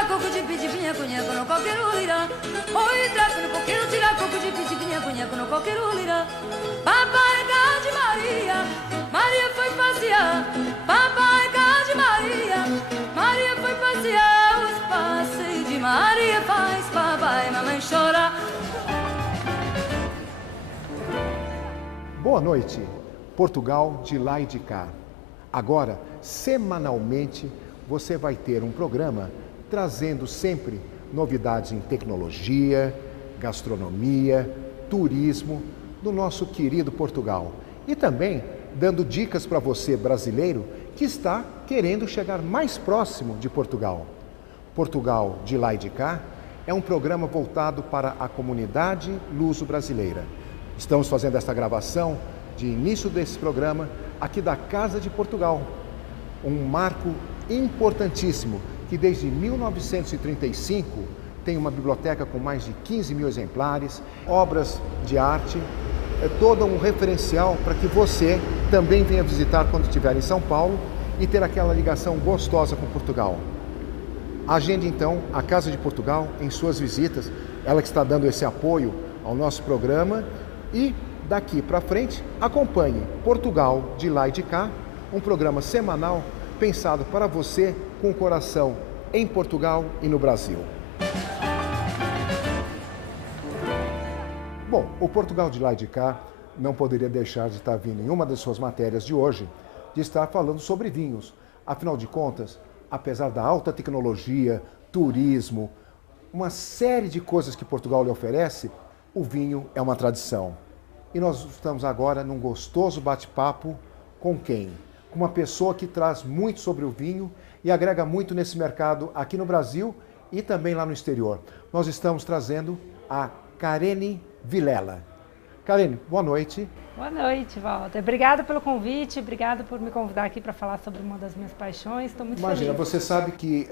tiracoco de pidipinha, cunhaco no qualquer lira. Oi, traco no coqueiro, tiracoco de pidipinha, cunhaco no qualquer lira. Papai de Maria, Maria foi passear. Papai de Maria, Maria foi passear. Os passeios de Maria faz papai e mamãe chorar. Boa noite, Portugal de lá e de cá. Agora, semanalmente, você vai ter um programa trazendo sempre novidades em tecnologia, gastronomia, turismo do nosso querido Portugal. E também dando dicas para você brasileiro que está querendo chegar mais próximo de Portugal. Portugal de lá e de cá é um programa voltado para a comunidade luso-brasileira. Estamos fazendo esta gravação de início desse programa aqui da Casa de Portugal. Um marco importantíssimo que desde 1935 tem uma biblioteca com mais de 15 mil exemplares, obras de arte, é todo um referencial para que você também venha visitar quando estiver em São Paulo e ter aquela ligação gostosa com Portugal. Agende então a Casa de Portugal em suas visitas, ela que está dando esse apoio ao nosso programa e daqui para frente acompanhe Portugal de lá e de cá, um programa semanal pensado para você com o coração em Portugal e no Brasil. Bom, o Portugal de lá e de cá não poderia deixar de estar vindo em uma das suas matérias de hoje, de estar falando sobre vinhos. Afinal de contas, apesar da alta tecnologia, turismo, uma série de coisas que Portugal lhe oferece, o vinho é uma tradição. E nós estamos agora num gostoso bate-papo com quem? Com uma pessoa que traz muito sobre o vinho e agrega muito nesse mercado aqui no Brasil e também lá no exterior. Nós estamos trazendo a Karene Vilela. Karene, boa noite. Boa noite, Walter. Obrigada pelo convite, obrigada por me convidar aqui para falar sobre uma das minhas paixões. Estou muito feliz. Imagina, você sabe que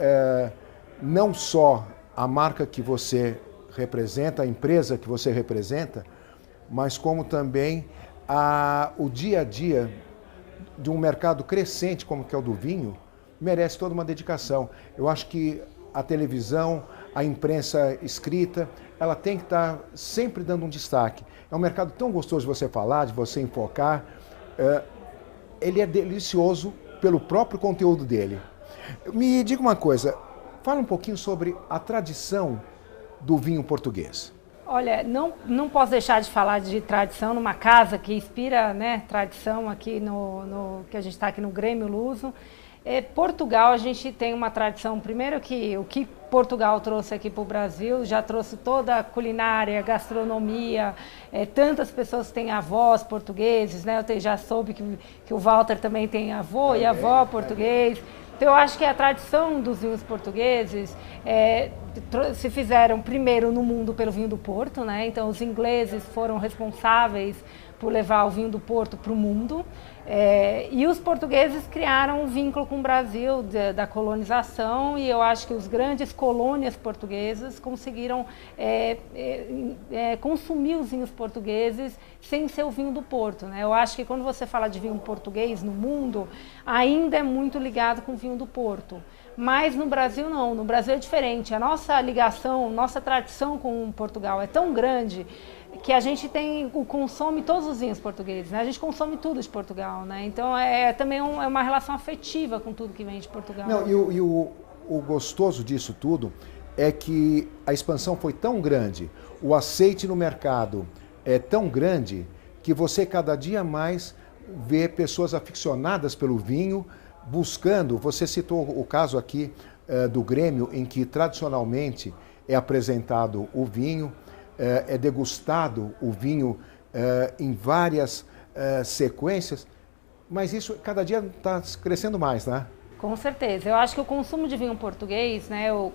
não só a marca que você representa, a empresa que você representa, mas como também o dia a dia de um mercado crescente como que é o do vinho, merece toda uma dedicação. Eu acho que a televisão, a imprensa escrita, ela tem que estar sempre dando um destaque. É um mercado tão gostoso de você falar, de você enfocar. Ele é delicioso pelo próprio conteúdo dele. Me diga uma coisa, fala um pouquinho sobre a tradição do vinho português. Olha, não posso deixar de falar de tradição numa casa que inspira, né, tradição aqui que a gente está aqui no Grêmio Luso. Portugal, a gente tem uma tradição, primeiro que o que Portugal trouxe aqui para o Brasil, já trouxe toda a culinária, gastronomia, tantas pessoas que têm avós portugueses, né? Eu já soube que o Walter também tem avô e avó português. Então, eu acho que a tradição dos vinhos portugueses se fizeram primeiro no mundo pelo vinho do Porto, né? Então, os ingleses foram responsáveis por levar o vinho do Porto para o mundo. E os portugueses criaram um vínculo com o Brasil da colonização e eu acho que os grandes colônias portuguesas conseguiram consumir os vinhos portugueses sem ser o vinho do Porto, né? Eu acho que quando você fala de vinho português no mundo, ainda é muito ligado com o vinho do Porto. Mas no Brasil não, no Brasil é diferente. A nossa ligação, nossa tradição com Portugal é tão grande que a gente consome todos os vinhos portugueses, né? A gente consome tudo de Portugal, né? Então também é uma relação afetiva com tudo que vem de Portugal. Não, e o gostoso disso tudo é que a expansão foi tão grande, o aceite no mercado é tão grande que você cada dia mais vê pessoas aficionadas pelo vinho buscando. Você citou o caso aqui do Grêmio, em que tradicionalmente é apresentado o vinho, é degustado o vinho em várias sequências, mas isso cada dia está crescendo mais, né? Com certeza. Eu acho que o consumo de vinho português, né? Eu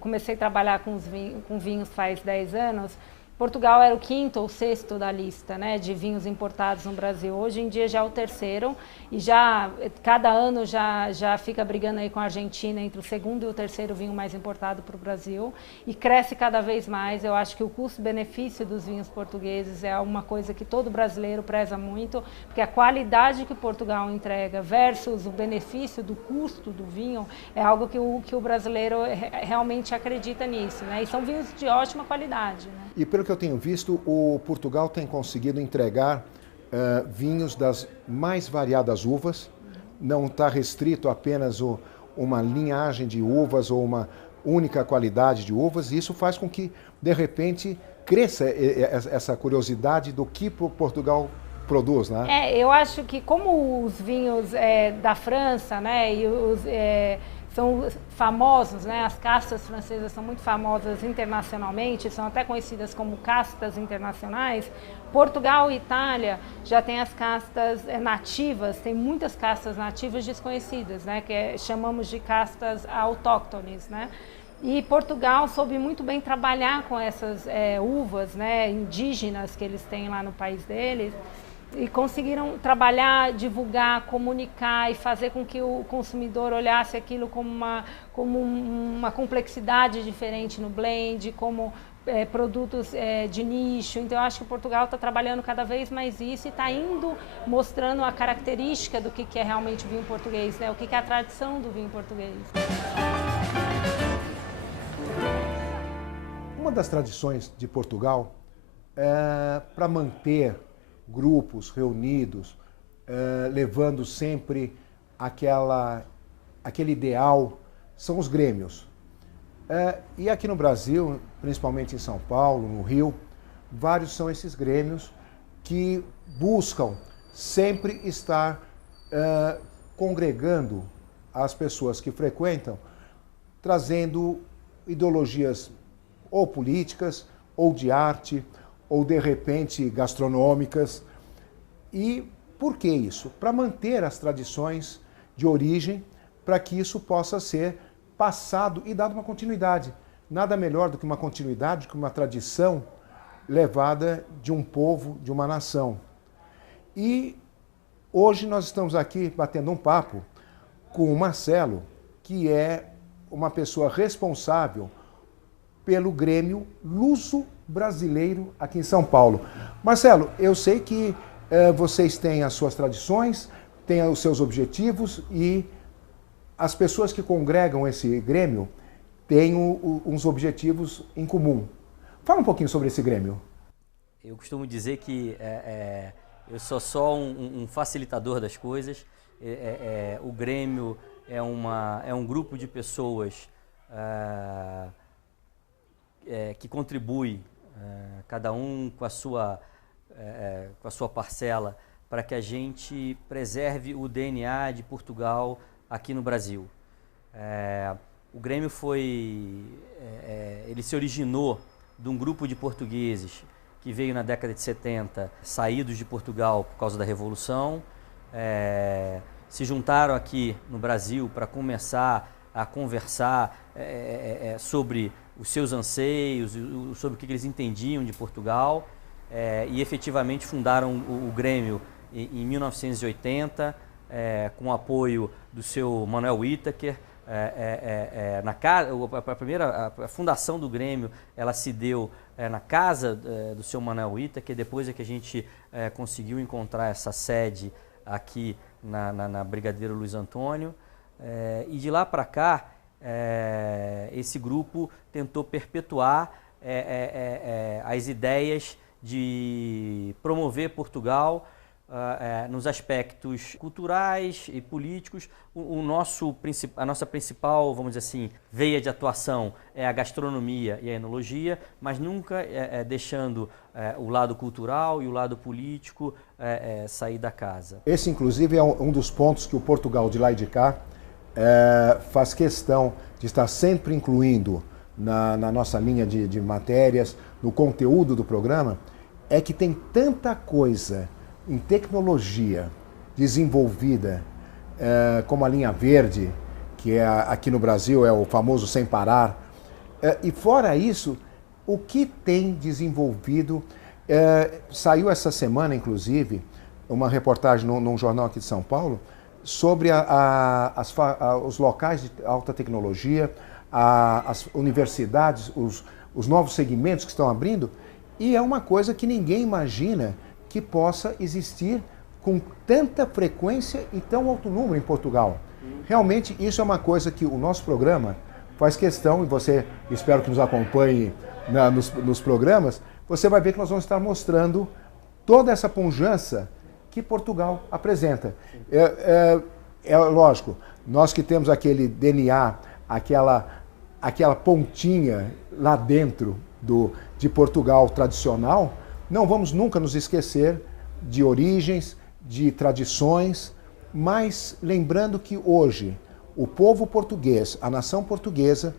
comecei a trabalhar com vinhos faz 10 anos Portugal era o 5º ou 6º da lista, né, de vinhos importados no Brasil. Hoje em dia já é o 3º e já cada ano já fica brigando aí com a Argentina entre o 2º e o 3º vinho mais importado para o Brasil e cresce cada vez mais. Eu acho que o custo-benefício dos vinhos portugueses é uma coisa que todo brasileiro preza muito, porque a qualidade que Portugal entrega versus o benefício do custo do vinho é algo que o brasileiro realmente acredita nisso, né? E são vinhos de ótima qualidade, né? E pelo que eu tenho visto, o Portugal tem conseguido entregar vinhos das mais variadas uvas, não está restrito a apenas uma linhagem de uvas ou uma única qualidade de uvas, e isso faz com que, de repente, cresça essa curiosidade do que Portugal produz, né? Eu acho que como os vinhos da França, né, e são famosos, né? As castas francesas são muito famosas internacionalmente, são até conhecidas como castas internacionais. Portugal e Itália já tem as castas nativas, tem muitas castas nativas desconhecidas, né? Que chamamos de castas autóctones, né? E Portugal soube muito bem trabalhar com essas uvas, né, indígenas que eles têm lá no país deles, e conseguiram trabalhar, divulgar, comunicar e fazer com que o consumidor olhasse aquilo como uma complexidade diferente no blend, como produtos de nicho. Então eu acho que Portugal está trabalhando cada vez mais isso e está indo mostrando a característica do que é realmente o vinho português, né? O que é a tradição do vinho português. Uma das tradições de Portugal é para manter grupos reunidos, levando sempre aquele ideal, são os grêmios. E aqui no Brasil, principalmente em São Paulo, no Rio, vários são esses grêmios que buscam sempre estar congregando as pessoas que frequentam, trazendo ideologias ou políticas, ou de arte, ou de repente gastronômicas. E por que isso? Para manter as tradições de origem, para que isso possa ser passado e dado uma continuidade. Nada melhor do que uma continuidade, que uma tradição levada de um povo, de uma nação. E hoje nós estamos aqui batendo um papo com o Marcelo, que é uma pessoa responsável pelo Grêmio Luso-Brasileiro aqui em São Paulo. Marcelo, eu sei que vocês têm as suas tradições, têm os seus objetivos e as pessoas que congregam esse Grêmio têm uns objetivos em comum. Fala um pouquinho sobre esse Grêmio. Eu costumo dizer que eu sou só um facilitador das coisas. O Grêmio é um grupo de pessoas que contribui, cada um com a sua parcela, para que a gente preserve o DNA de Portugal aqui no Brasil. O Grêmio ele se originou de um grupo de portugueses que veio na década de 70, saídos de Portugal por causa da Revolução, se juntaram aqui no Brasil para começar a conversar sobre os seus anseios, sobre o que eles entendiam de Portugal, e efetivamente fundaram o Grêmio em 1980, com o apoio do seu Manuel Whittaker. A fundação do Grêmio ela se deu na casa do seu Manuel Whittaker, depois é que a gente conseguiu encontrar essa sede aqui na Brigadeiro Luiz Antônio, e de lá para cá esse grupo tentou perpetuar as ideias de promover Portugal nos aspectos culturais e políticos. A nossa principal, vamos dizer assim, veia de atuação é a gastronomia e a enologia, mas nunca deixando o lado cultural e o lado político sair da casa. Esse, inclusive, é um dos pontos que o Portugal de lá e de cá faz questão de estar sempre incluindo na nossa linha de matérias, no conteúdo do programa, é que tem tanta coisa em tecnologia desenvolvida, como a linha verde, que aqui no Brasil é o famoso sem parar. E fora isso, o que tem desenvolvido. Saiu essa semana, inclusive, uma reportagem num jornal aqui de São Paulo sobre os locais de alta tecnologia, as universidades, os novos segmentos que estão abrindo, e é uma coisa que ninguém imagina que possa existir com tanta frequência e tão alto número em Portugal. Realmente, isso é uma coisa que o nosso programa faz questão, e você, espero que nos acompanhe nos programas, você vai ver que nós vamos estar mostrando toda essa pujança que Portugal apresenta. É lógico, nós que temos aquele DNA, aquela pontinha lá dentro de Portugal tradicional, não vamos nunca nos esquecer de origens, de tradições, mas lembrando que hoje o povo português, a nação portuguesa,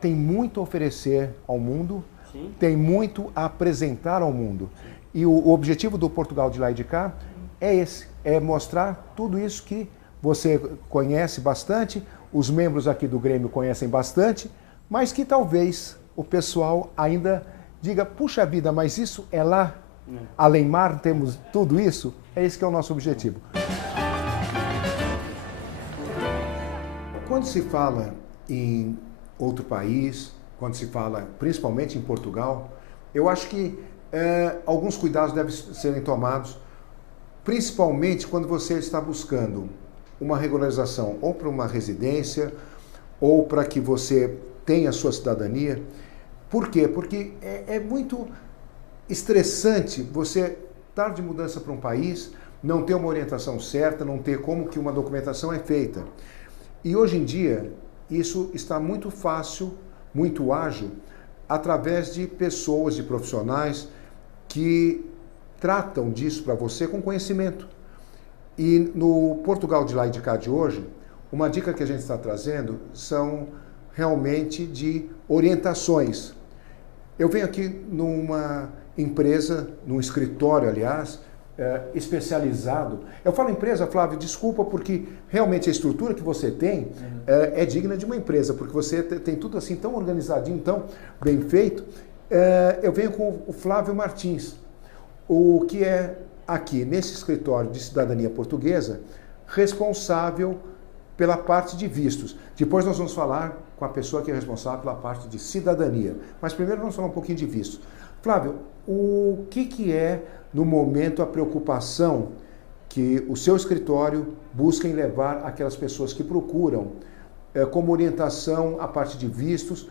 tem muito a oferecer ao mundo, sim, tem muito a apresentar ao mundo. E o objetivo do Portugal de lá e de cá é esse, é mostrar tudo isso que você conhece bastante, os membros aqui do Grêmio conhecem bastante, mas que talvez o pessoal ainda diga, puxa vida, mas isso é lá? Além mar temos tudo isso? É esse que é o nosso objetivo. Quando se fala em outro país, quando se fala principalmente em Portugal, eu acho que alguns cuidados devem serem tomados, principalmente quando você está buscando uma regularização ou para uma residência ou para que você tenha a sua cidadania. Por quê? Porque é muito estressante você estar de mudança para um país, não ter uma orientação certa, não ter como que uma documentação é feita. E hoje em dia, isso está muito fácil, muito ágil, através de pessoas, de profissionais que tratam disso para você com conhecimento. E no Portugal de lá e de cá de hoje, uma dica que a gente está trazendo são realmente de orientações. Eu venho aqui numa empresa, num escritório, aliás, especializado. Eu falo empresa, Flávio, desculpa, porque realmente a estrutura que você tem é digna de uma empresa, porque você tem tudo assim tão organizadinho, tão bem feito. Eu venho com o Flávio Martins, o que é aqui, nesse escritório de cidadania portuguesa, responsável pela parte de vistos. Depois nós vamos falar com a pessoa que é responsável pela parte de cidadania. Mas primeiro vamos falar um pouquinho de vistos. Flávio, o que é, no momento, a preocupação que o seu escritório busca em levar aquelas pessoas que procuram como orientação a parte de vistos?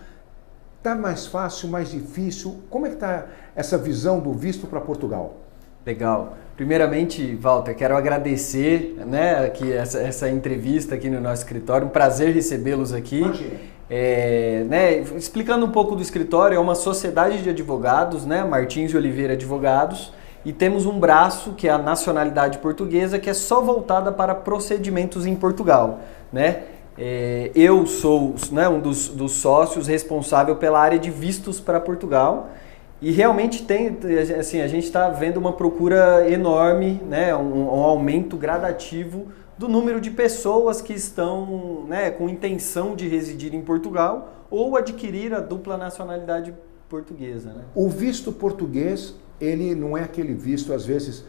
Está mais fácil, mais difícil? Como é que está essa visão do visto para Portugal? Legal. Primeiramente, Walter, quero agradecer, né, aqui essa entrevista aqui no nosso escritório. Um prazer recebê-los aqui. Imagina. Explicando um pouco do escritório, é uma sociedade de advogados, né, Martins e Oliveira Advogados, e temos um braço, que é a nacionalidade portuguesa, que é só voltada para procedimentos em Portugal, né? Eu sou, né, um dos sócios responsável pela área de vistos para Portugal. E realmente a gente está vendo uma procura enorme, né, um aumento gradativo do número de pessoas que estão, né, com intenção de residir em Portugal ou adquirir a dupla nacionalidade portuguesa. Né? O visto português, ele não é aquele visto, às vezes,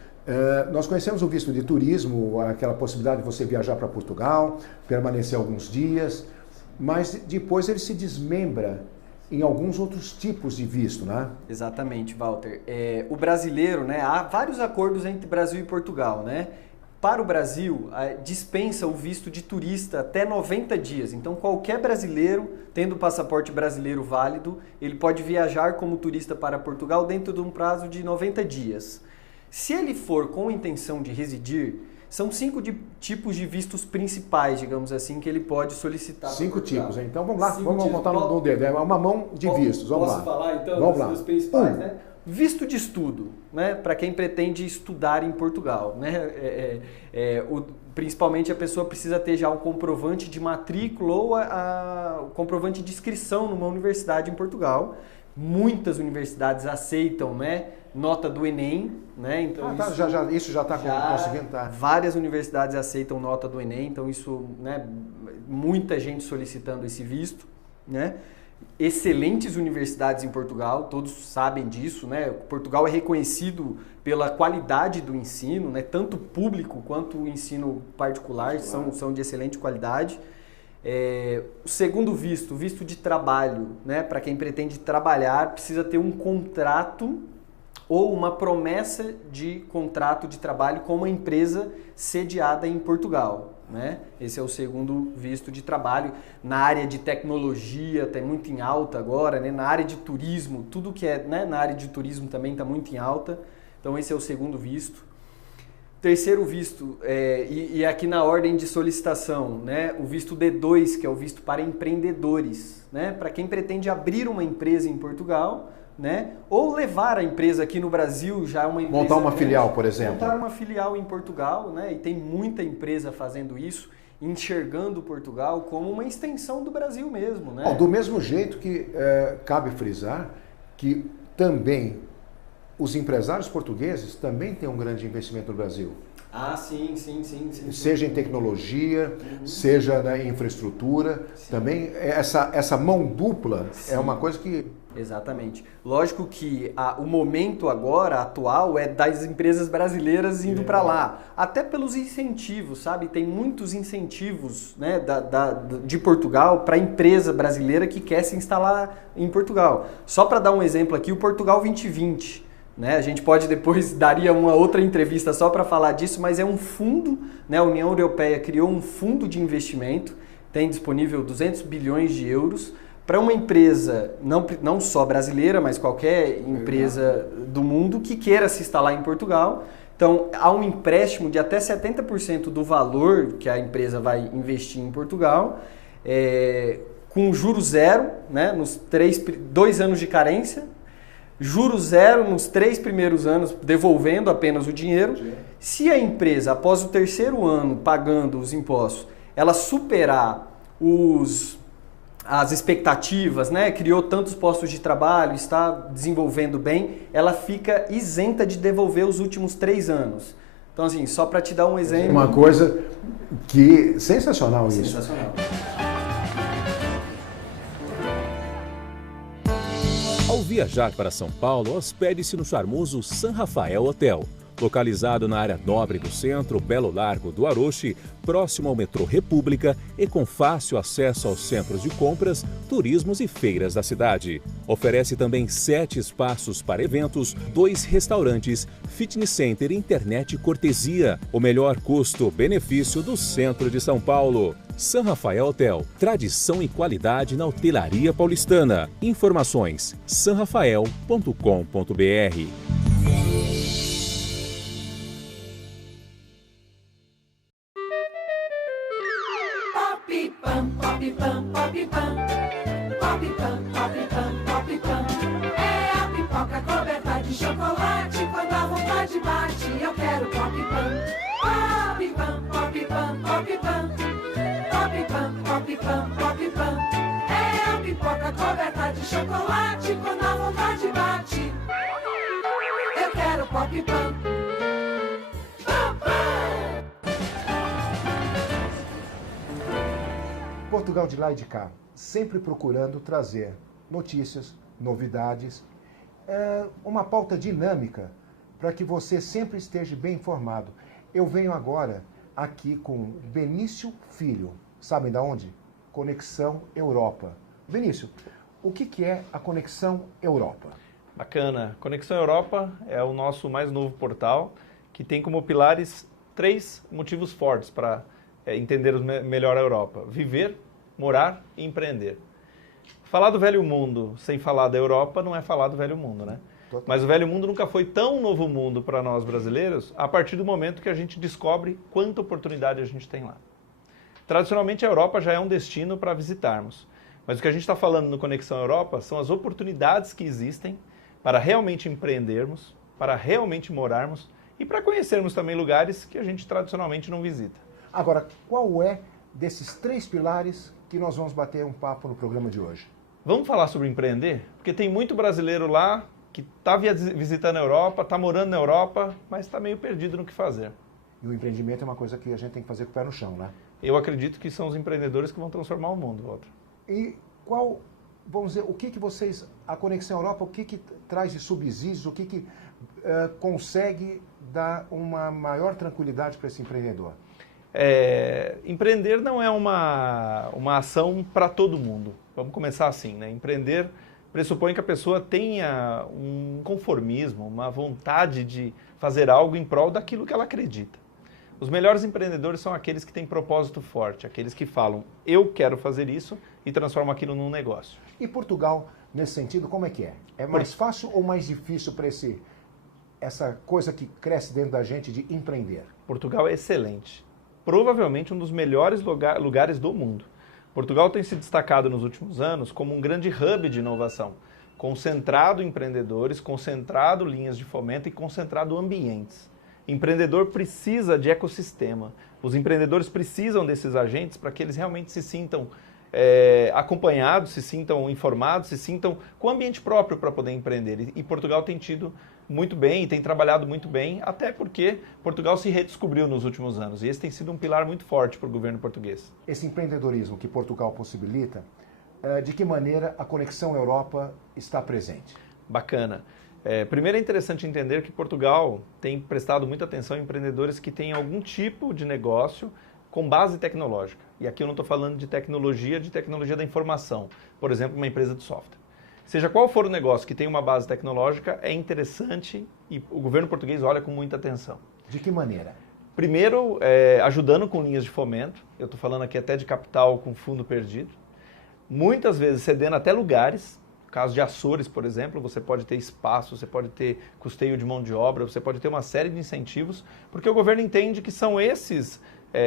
nós conhecemos o visto de turismo, aquela possibilidade de você viajar para Portugal, permanecer alguns dias, mas depois ele se desmembra em alguns outros tipos de visto, né? Exatamente, Walter. O brasileiro, né, há vários acordos entre Brasil e Portugal, né? Para o Brasil, dispensa o visto de turista até 90 dias. Então, qualquer brasileiro, tendo o passaporte brasileiro válido, ele pode viajar como turista para Portugal dentro de um prazo de 90 dias. Se ele for com intenção de residir, são 5 tipos de vistos principais, digamos assim, que ele pode solicitar. 5 tipos, hein? Então vamos lá, vamos montar no dedo. É uma mão de vistos, vamos lá. Posso falar então vamos dos principais, né? Visto de estudo, né? Para quem pretende estudar em Portugal, né? Principalmente a pessoa precisa ter já um comprovante de matrícula ou o comprovante de inscrição numa universidade em Portugal. Muitas universidades aceitam, né, nota do Enem, né? Então isso já está conseguindo, tá? Várias universidades aceitam nota do Enem, então isso, né, muita gente solicitando esse visto, né? excelentes universidades em Portugal, todos sabem disso, né? Portugal é reconhecido pela qualidade do ensino, né? Tanto público quanto o ensino particular são de excelente qualidade. O segundo visto, o visto de trabalho, né? Para quem pretende trabalhar, precisa ter um contrato ou uma promessa de contrato de trabalho com uma empresa sediada em Portugal, né? Esse é o segundo visto de trabalho. Na área de tecnologia está muito em alta agora, né? Na área de turismo, tudo que é, né? Na área de turismo também está muito em alta. Então esse é o segundo visto. Terceiro visto, e aqui na ordem de solicitação, né? O visto D2, que é o visto para empreendedores, né? Para quem pretende abrir uma empresa em Portugal, né? Ou levar a empresa aqui no Brasil, já é uma empresa... Montar uma filial, por exemplo. Montar uma filial em Portugal, né? E tem muita empresa fazendo isso, enxergando Portugal como uma extensão do Brasil mesmo, né? Do mesmo jeito que cabe frisar que também os empresários portugueses também têm um grande investimento no Brasil. Ah, sim. Seja em tecnologia, seja na infraestrutura, também essa mão dupla é uma coisa que... Exatamente. Lógico que o momento agora, atual, é das empresas brasileiras indo para lá. Até pelos incentivos, sabe? Tem muitos incentivos, né, de Portugal para a empresa brasileira que quer se instalar em Portugal. Só para dar um exemplo aqui, o Portugal 2020. Né? A gente pode depois, daria uma outra entrevista só para falar disso, mas é um fundo, né? A União Europeia criou um fundo de investimento, tem disponível 200 bilhões de euros, para uma empresa, não só brasileira, mas qualquer empresa do mundo que queira se instalar em Portugal. Então, há um empréstimo de até 70% do valor que a empresa vai investir em Portugal, com juros zero, né? Nos 2 anos de carência, juros zero nos 3 primeiros anos, devolvendo apenas o dinheiro. Se a empresa, após o 3º ano pagando os impostos, ela superar as expectativas, né? Criou tantos postos de trabalho, está desenvolvendo bem, ela fica isenta de devolver os últimos 3 anos. Então, assim, só para te dar um exemplo... Uma coisa que... Sensacional isso. Sensacional. Ao viajar para São Paulo, hospede-se no charmoso San Rafael Hotel. Localizado na área nobre do centro, Belo Largo do Aroche, próximo ao metrô República e com fácil acesso aos centros de compras, turismos e feiras da cidade. Oferece também 7 espaços para eventos, 2 restaurantes, fitness center e internet cortesia. O melhor custo-benefício do centro de São Paulo. San Rafael Hotel, tradição e qualidade na hotelaria paulistana. Informações: sanrafael.com.br. É a pipoca coberta de chocolate. Quando a vontade bate, eu quero pop pan. Pop pan, pop pan, pop pan. Pop pan, pop pan, pop pan. É a pipoca coberta de chocolate. Quando a vontade bate, eu quero pop pan. Portugal de lá e de cá, sempre procurando trazer notícias, novidades, uma pauta dinâmica para que você sempre esteja bem informado. Eu venho agora aqui com Benício Filho, sabem da onde? Conexão Europa. Benício, o que é a Conexão Europa? Bacana. Conexão Europa é o nosso mais novo portal que tem como pilares 3 motivos fortes para entender melhor a Europa: viver, morar e empreender. Falar do velho mundo sem falar da Europa não é falar do velho mundo, né? Total. Mas o velho mundo nunca foi tão novo mundo para nós brasileiros a partir do momento que a gente descobre quanta oportunidade a gente tem lá. Tradicionalmente a Europa já é um destino para visitarmos, mas o que a gente está falando no Conexão Europa são as oportunidades que existem para realmente empreendermos, para realmente morarmos e para conhecermos também lugares que a gente tradicionalmente não visita. Agora, qual é desses 3 pilares que nós vamos bater um papo no programa de hoje? Vamos falar sobre empreender? Porque tem muito brasileiro lá que está visitando a Europa, está morando na Europa, mas está meio perdido no que fazer. E o empreendimento é uma coisa que a gente tem que fazer com o pé no chão, né? Eu acredito que são os empreendedores que vão transformar o mundo, Walter. E qual vamos dizer, o que vocês, a Conexão Europa, o que traz de subsídios, o que consegue dar uma maior tranquilidade para esse empreendedor? Empreender não é uma ação para todo mundo. Vamos começar assim, né? Empreender pressupõe que a pessoa tenha um conformismo, uma vontade de fazer algo em prol daquilo que ela acredita. Os melhores empreendedores são aqueles que têm propósito forte, aqueles que falam, eu quero fazer isso e transformam aquilo num negócio. E Portugal, nesse sentido, como é que é? É mais fácil ou mais difícil para essa coisa que cresce dentro da gente de empreender? Portugal é excelente. Provavelmente um dos melhores lugares do mundo. Portugal tem se destacado nos últimos anos como um grande hub de inovação, concentrado empreendedores, concentrado linhas de fomento e concentrado ambientes. Empreendedor precisa de ecossistema. Os empreendedores precisam desses agentes para que eles realmente se sintam acompanhados, se sintam informados, se sintam com ambiente próprio para poder empreender. E Portugal tem tido muito bem e tem trabalhado muito bem, até porque Portugal se redescobriu nos últimos anos. E esse tem sido um pilar muito forte para o governo português. Esse empreendedorismo que Portugal possibilita, de que maneira a Conexão Europa está presente? Bacana. Primeiro é interessante entender que Portugal tem prestado muita atenção em empreendedores que têm algum tipo de negócio com base tecnológica. E aqui eu não estou falando de tecnologia da informação. Por exemplo, uma empresa de software. Seja qual for o negócio que tem uma base tecnológica, é interessante e o governo português olha com muita atenção. De que maneira? Primeiro, ajudando com linhas de fomento. Eu estou falando aqui até de capital com fundo perdido. Muitas vezes cedendo até lugares. No caso de Açores, por exemplo, você pode ter espaço, você pode ter custeio de mão de obra, você pode ter uma série de incentivos, porque o governo entende que são esses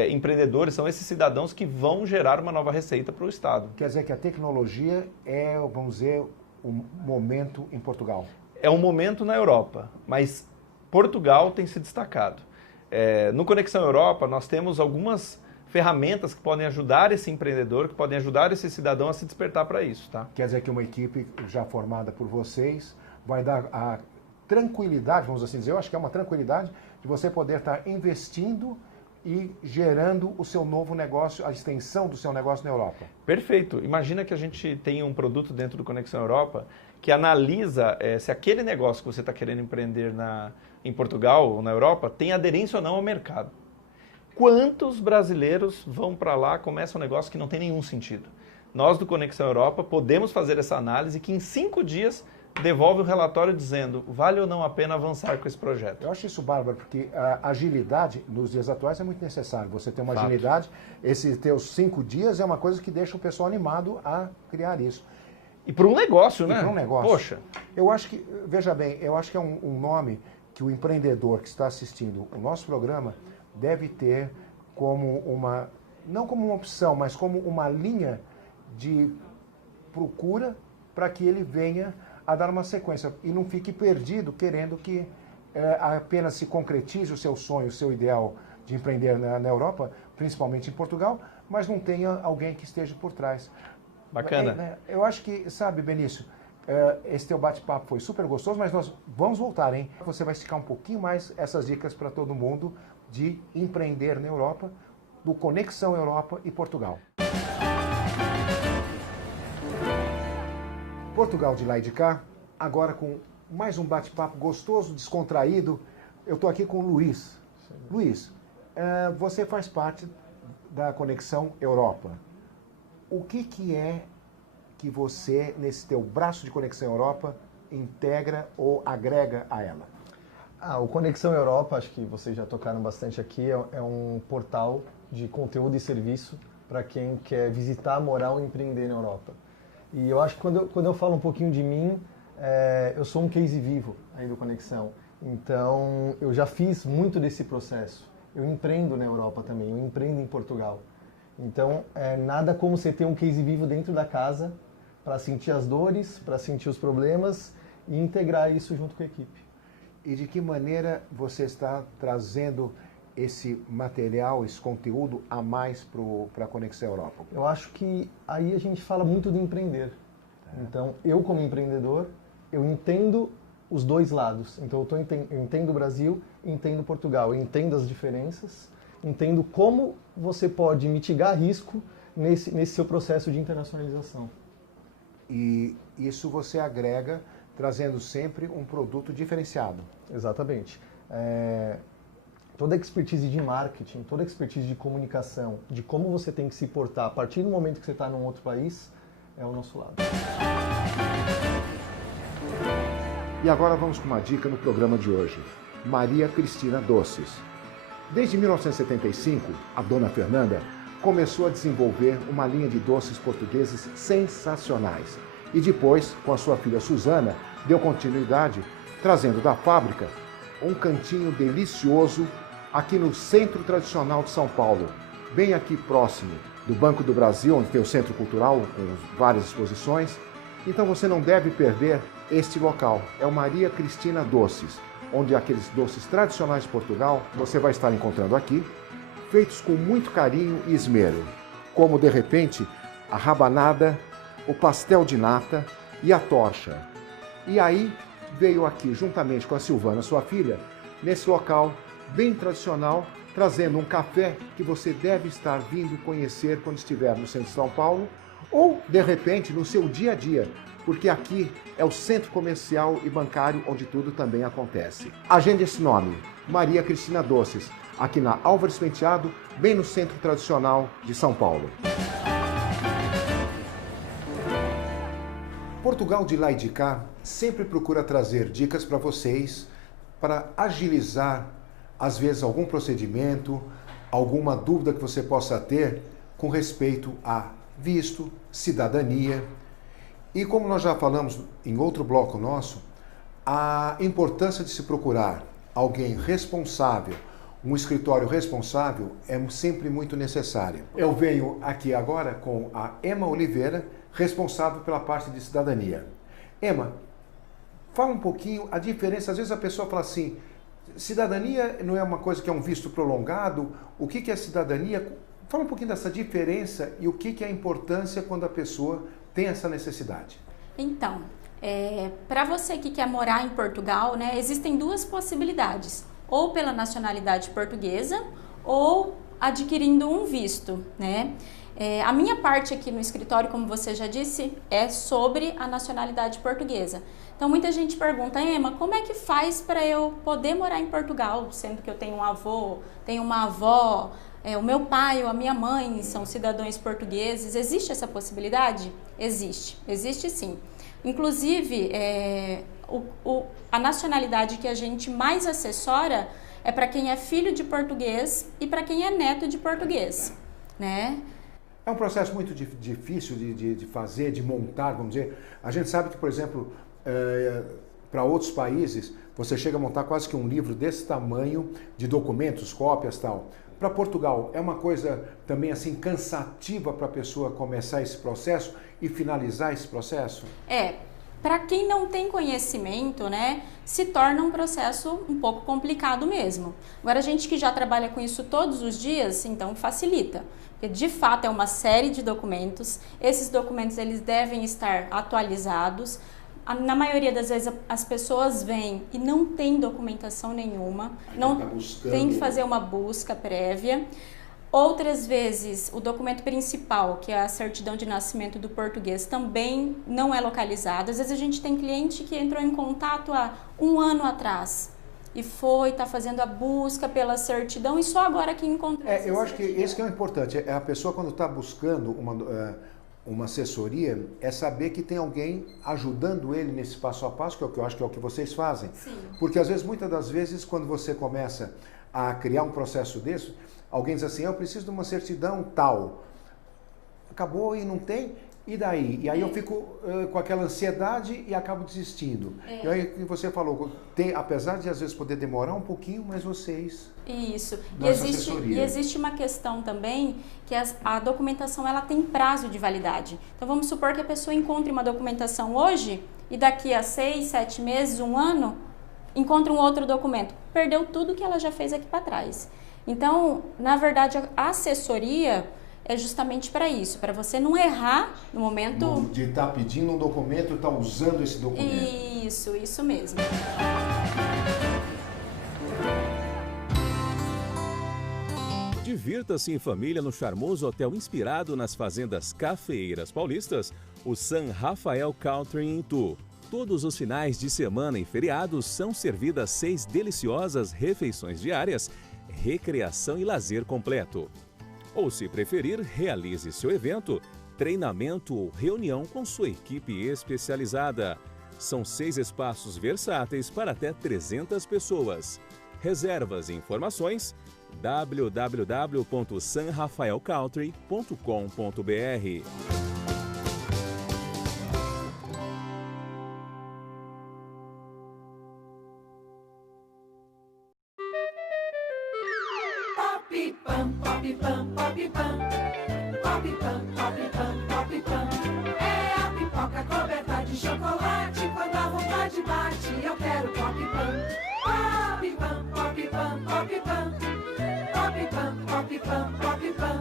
empreendedores, são esses cidadãos que vão gerar uma nova receita para o Estado. Quer dizer que a tecnologia é, vamos dizer, um momento em Portugal? É um momento na Europa, mas Portugal tem se destacado. No Conexão Europa, nós temos algumas ferramentas que podem ajudar esse empreendedor, que podem ajudar esse cidadão a se despertar para isso, tá? Quer dizer que uma equipe já formada por vocês vai dar a tranquilidade, vamos assim dizer, eu acho que é uma tranquilidade de você poder estar investindo e gerando o seu novo negócio, a extensão do seu negócio na Europa. Perfeito. Imagina que a gente tem um produto dentro do Conexão Europa que analisa se aquele negócio que você está querendo empreender em Portugal ou na Europa tem aderência ou não ao mercado. Quantos brasileiros vão para lá, começam um negócio que não tem nenhum sentido? Nós do Conexão Europa podemos fazer essa análise que em 5 dias devolve o relatório dizendo vale ou não a pena avançar com esse projeto. Eu acho isso bárbaro, porque a agilidade nos dias atuais é muito necessário. Você tem uma agilidade, esses teus 5 dias é uma coisa que deixa o pessoal animado a criar isso. E para um negócio, né? Para um negócio. Poxa. Eu acho que, veja bem, eu acho que é um nome que o empreendedor que está assistindo o nosso programa deve ter como não como uma opção, mas como uma linha de procura para que ele venha a dar uma sequência e não fique perdido querendo que apenas se concretize o seu sonho, o seu ideal de empreender na Europa, principalmente em Portugal, mas não tenha alguém que esteja por trás. Bacana. Eu acho que, sabe, Benício, esse teu bate-papo foi super gostoso, mas nós vamos voltar, hein? Você vai esticar um pouquinho mais essas dicas para todo mundo de empreender na Europa, do Conexão Europa e Portugal. Portugal de lá e de cá, agora com mais um bate-papo gostoso, descontraído. Eu estou aqui com o Luiz. Sim. Luiz, você faz parte da Conexão Europa. O que é que você, nesse teu braço de Conexão Europa, integra ou agrega a ela? O Conexão Europa, acho que vocês já tocaram bastante aqui, é um portal de conteúdo e serviço para quem quer visitar, morar ou empreender na Europa. E eu acho que quando eu falo um pouquinho de mim, eu sou um case vivo aí do Conexão. Então, eu já fiz muito desse processo. Eu empreendo na Europa também, eu empreendo em Portugal. Então, nada como você ter um case vivo dentro da casa para sentir as dores, para sentir os problemas e integrar isso junto com a equipe. E de que maneira você está trazendo esse material, esse conteúdo a mais para a Conexão Europa? Eu acho que aí a gente fala muito de empreender. Então, eu como empreendedor, eu entendo os dois lados. Então, eu entendo o Brasil, entendo Portugal, eu entendo as diferenças, entendo como você pode mitigar risco nesse seu processo de internacionalização. E isso você agrega trazendo sempre um produto diferenciado. Exatamente. Toda a expertise de marketing, toda a expertise de comunicação, de como você tem que se portar a partir do momento que você está num outro país, é o nosso lado. E agora vamos com uma dica no programa de hoje. Maria Cristina Doces. Desde 1975, a dona Fernanda começou a desenvolver uma linha de doces portugueses sensacionais. E depois, com a sua filha Suzana, deu continuidade, trazendo da fábrica um cantinho delicioso aqui no Centro Tradicional de São Paulo, bem aqui próximo do Banco do Brasil, onde tem o Centro Cultural com várias exposições. Então você não deve perder este local. É o Maria Cristina Doces, onde aqueles doces tradicionais de Portugal você vai estar encontrando aqui, feitos com muito carinho e esmero, como de repente a rabanada, o pastel de nata e a torcha. E aí veio aqui, juntamente com a Silvana, sua filha, nesse local bem tradicional, trazendo um café que você deve estar vindo conhecer quando estiver no centro de São Paulo, ou, de repente, no seu dia a dia, porque aqui é o centro comercial e bancário onde tudo também acontece. Agende esse nome, Maria Cristina Doces, aqui na Álvares Penteado, bem no centro tradicional de São Paulo. Portugal de lá e de cá sempre procura trazer dicas para vocês para agilizar, às vezes, algum procedimento, alguma dúvida que você possa ter com respeito a visto, cidadania. E como nós já falamos em outro bloco nosso, a importância de se procurar alguém responsável, um escritório responsável, é sempre muito necessária. Eu venho aqui agora com a Emma Oliveira, responsável pela parte de cidadania. Emma, fala um pouquinho a diferença. Às vezes a pessoa fala assim, cidadania não é uma coisa que é um visto prolongado? O que é cidadania? Fala um pouquinho dessa diferença e o que é a importância quando a pessoa tem essa necessidade. Então, para você que quer morar em Portugal, né, existem duas possibilidades. Ou pela nacionalidade portuguesa ou adquirindo um visto, né? A minha parte aqui no escritório, como você já disse, é sobre a nacionalidade portuguesa. Então, muita gente pergunta, Emma, como é que faz para eu poder morar em Portugal, sendo que eu tenho um avô, tenho uma avó, o meu pai ou a minha mãe são cidadãos portugueses? Existe essa possibilidade? Existe sim. Inclusive, a nacionalidade que a gente mais assessora é para quem é filho de português e para quem é neto de português, né? É um processo muito difícil de fazer, de montar, vamos dizer. A gente sabe que, por exemplo, para outros países, você chega a montar quase que um livro desse tamanho de documentos, cópias e tal. Para Portugal, é uma coisa também assim cansativa para a pessoa começar esse processo e finalizar esse processo? Para quem não tem conhecimento, né, se torna um processo um pouco complicado mesmo. Agora, a gente que já trabalha com isso todos os dias, então facilita. Porque, de fato, é uma série de documentos. Esses documentos, eles devem estar atualizados. Na maioria das vezes, as pessoas vêm e não tem documentação nenhuma. Não tem que fazer uma busca prévia. Outras vezes, o documento principal, que é a certidão de nascimento do português, também não é localizado. Às vezes a gente tem cliente que entrou em contato há um ano atrás e está fazendo a busca pela certidão e só agora que encontrou. Eu acho que esse que é o importante. A pessoa, quando está buscando uma assessoria, é saber que tem alguém ajudando ele nesse passo a passo, que é o que eu acho que é o que vocês fazem. Sim. Porque às vezes, muitas das vezes, quando você começa a criar um processo desse, alguém diz assim, eu preciso de uma certidão tal. Acabou e não tem, e daí? E aí eu fico com aquela ansiedade e acabo desistindo. E aí que você falou, apesar de às vezes poder demorar um pouquinho, mas vocês... Isso. E existe uma questão também que a documentação ela tem prazo de validade. Então vamos supor que a pessoa encontre uma documentação hoje e daqui a 6, 7 meses, 1 ano, encontra um outro documento. Perdeu tudo que ela já fez aqui para trás. Então, na verdade, a assessoria é justamente para isso, para você não errar no momento... De estar pedindo um documento e estar usando esse documento. Isso mesmo. Divirta-se em família no charmoso hotel inspirado nas fazendas cafeeiras paulistas, O San Rafael Country em Itu. Todos os finais de semana e feriados são servidas 6 deliciosas refeições diárias, recreação e lazer completo. Ou, se preferir, realize seu evento, treinamento ou reunião com sua equipe especializada. São 6 espaços versáteis para até 300 pessoas. Reservas e informações www.sanrafaelcountry.com.br. Pop-pam, pop-pam, pop-pam. Pop-pam, pop-pam, pop-pam. É a pipoca coberta de chocolate. Quando a vontade bate, eu quero pop-pam. Pop-pam, pop-pam, pop-pam. Pop-pam, pop-pam, pop-pam.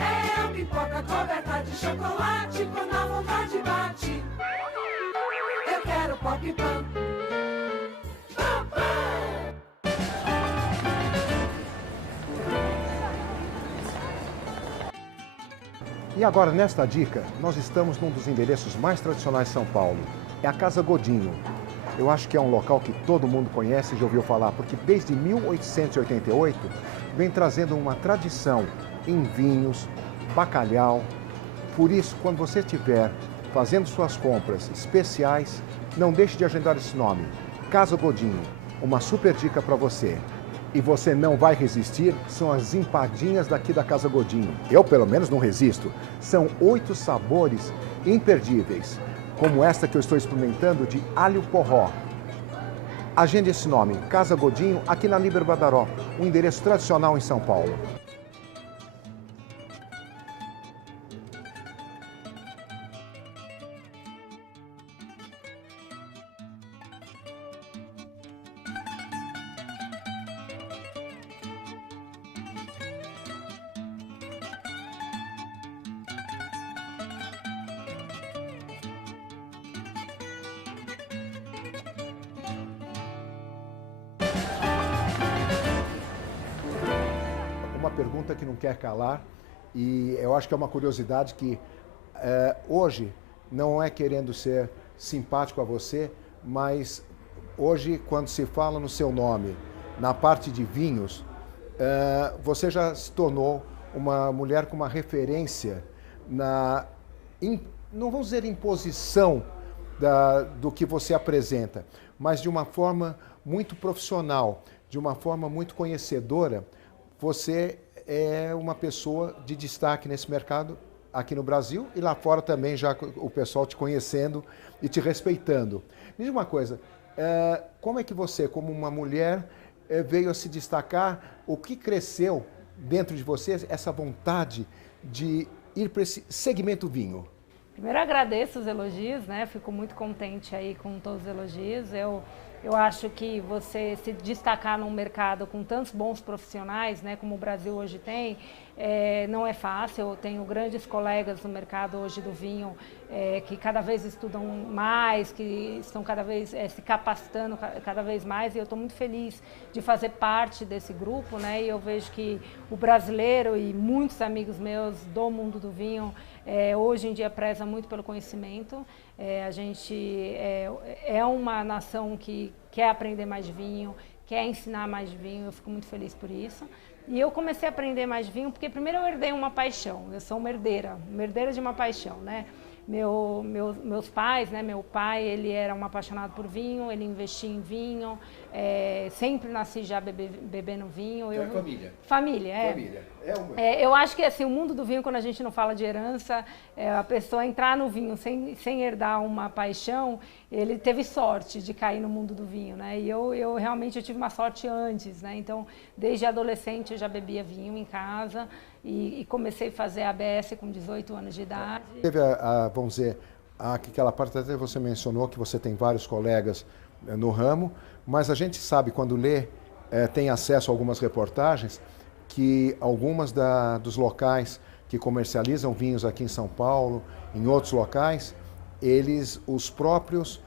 É a pipoca coberta de chocolate. Quando a vontade bate, eu quero pop-pam. E agora, nesta dica, nós estamos num dos endereços mais tradicionais de São Paulo. É a Casa Godinho. Eu acho que é um local que todo mundo conhece e já ouviu falar, porque desde 1888 vem trazendo uma tradição em vinhos, bacalhau. Por isso, quando você estiver fazendo suas compras especiais, não deixe de agendar esse nome, Casa Godinho. Uma super dica para você. E você não vai resistir, são as empadinhas daqui da Casa Godinho. Eu, pelo menos, não resisto. São 8 sabores imperdíveis, como esta que eu estou experimentando de alho porró. Agende esse nome, Casa Godinho, aqui na Líbero Badaró, um endereço tradicional em São Paulo. Uma pergunta que não quer calar, e eu acho que é uma curiosidade que hoje não é querendo ser simpático a você, mas hoje, quando se fala no seu nome, na parte de vinhos, você já se tornou uma mulher com uma referência na, não vamos dizer imposição do que você apresenta, mas de uma forma muito profissional, de uma forma muito conhecedora. Você é uma pessoa de destaque nesse mercado aqui no Brasil e lá fora também, já o pessoal te conhecendo e te respeitando. Me diz uma coisa, como é que você, como uma mulher, veio a se destacar? O que cresceu dentro de você, essa vontade de ir para esse segmento vinho? Primeiro, agradeço os elogios, né? Fico muito contente aí com todos os elogios. Eu acho que você se destacar num mercado com tantos bons profissionais, né, como o Brasil hoje tem, não é fácil. Eu tenho grandes colegas no mercado hoje do vinho que cada vez estudam mais, que estão cada vez se capacitando cada vez mais, e eu estou muito feliz de fazer parte desse grupo, né? E eu vejo que o brasileiro e muitos amigos meus do mundo do vinho hoje em dia preza muito pelo conhecimento. A gente é uma nação que quer aprender mais de vinho, quer ensinar mais de vinho, eu fico muito feliz por isso. E eu comecei a aprender mais de vinho porque primeiro eu herdei uma paixão, eu sou uma herdeira de uma paixão, né? Meus pais, né? Meu pai, ele era um apaixonado por vinho, ele investia em vinho, sempre nasci já bebendo vinho. Família. Família, Família. Eu acho que assim, o mundo do vinho, quando a gente não fala de herança, a pessoa entrar no vinho sem herdar uma paixão, ele teve sorte de cair no mundo do vinho, né? E eu realmente tive uma sorte antes, né? Então, desde adolescente eu já bebia vinho em casa e comecei a fazer ABS com 18 anos de idade. Teve, vamos dizer, aquela parte até você mencionou que você tem vários colegas no ramo, mas a gente sabe, quando lê, tem acesso a algumas reportagens, que algumas dos locais que comercializam vinhos aqui em São Paulo, em outros locais, os próprios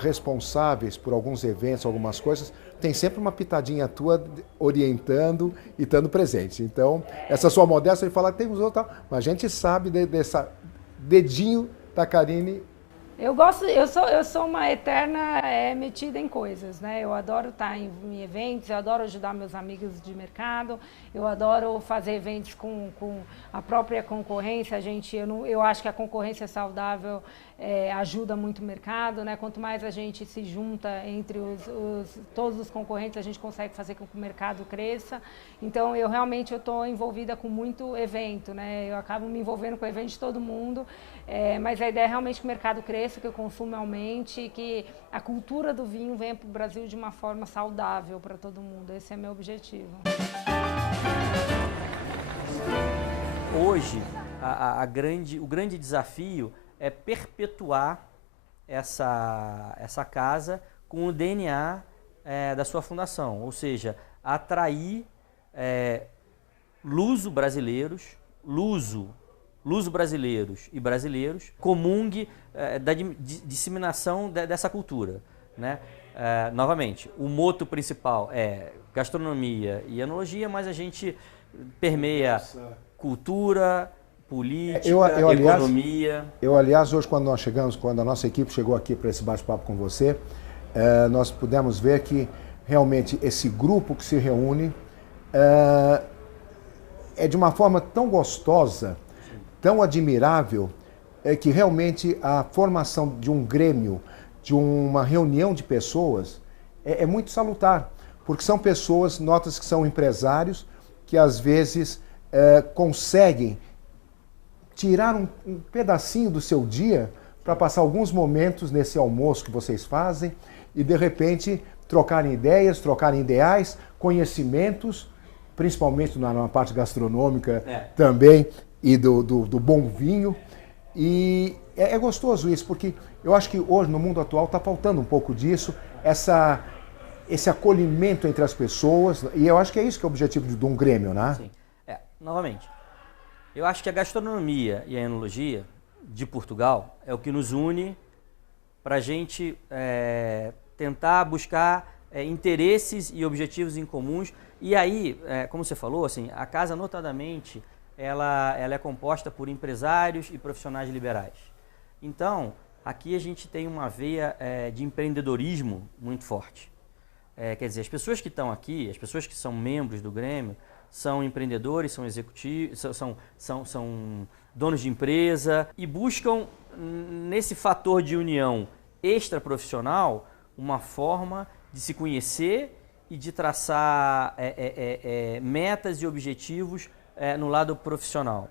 responsáveis por alguns eventos, algumas coisas, tem sempre uma pitadinha tua orientando e estando presente. Então, essa sua modéstia de falar que tem os outros, mas a gente sabe dessa dedinho Tacarini. Eu sou uma eterna metida em coisas, né? Eu adoro estar em eventos, eu adoro ajudar meus amigos de mercado, eu adoro fazer eventos com a própria concorrência. Eu acho que a concorrência saudável ajuda muito o mercado, né? Quanto mais a gente se junta entre todos os concorrentes, a gente consegue fazer com que o mercado cresça. Então, eu estou envolvida com muito evento, né? Eu acabo me envolvendo com o evento de todo mundo. Mas a ideia é realmente que o mercado cresça, que o consumo aumente, que a cultura do vinho venha para o Brasil de uma forma saudável para todo mundo. Esse é meu objetivo. Hoje, o grande desafio é perpetuar essa casa com o DNA da sua fundação, ou seja, atrair luso-brasileiros e brasileiros, comungue da disseminação dessa cultura, né? Novamente, o moto principal é gastronomia e enologia, mas a gente permeia cultura, política, economia. Aliás, hoje quando a nossa equipe chegou aqui para esse bate-papo com você, nós pudemos ver que realmente esse grupo que se reúne é de uma forma tão gostosa, tão admirável, que realmente a formação de um grêmio, de uma reunião de pessoas, é muito salutar, porque são pessoas, notas que são empresários, que às vezes conseguem tirar um pedacinho do seu dia para passar alguns momentos nesse almoço que vocês fazem e, de repente, trocarem ideias, trocarem ideais, conhecimentos, principalmente na parte gastronômica também, e do bom vinho. E é gostoso isso, porque eu acho que hoje, no mundo atual, está faltando um pouco disso, esse acolhimento entre as pessoas, e eu acho que é isso que é o objetivo de um grêmio, né? Sim. Novamente, eu acho que a gastronomia e a enologia de Portugal é o que nos une para a gente tentar buscar interesses e objetivos em comuns. E aí, como você falou, assim, a casa, notadamente, ela é composta por empresários e profissionais liberais. Então, aqui a gente tem uma veia de empreendedorismo muito forte. Quer dizer, as pessoas que estão aqui, as pessoas que são membros do Grêmio, são empreendedores, são executivos, são donos de empresa e buscam, nesse fator de união extraprofissional, uma forma de se conhecer e de traçar metas e objetivos no lado profissional.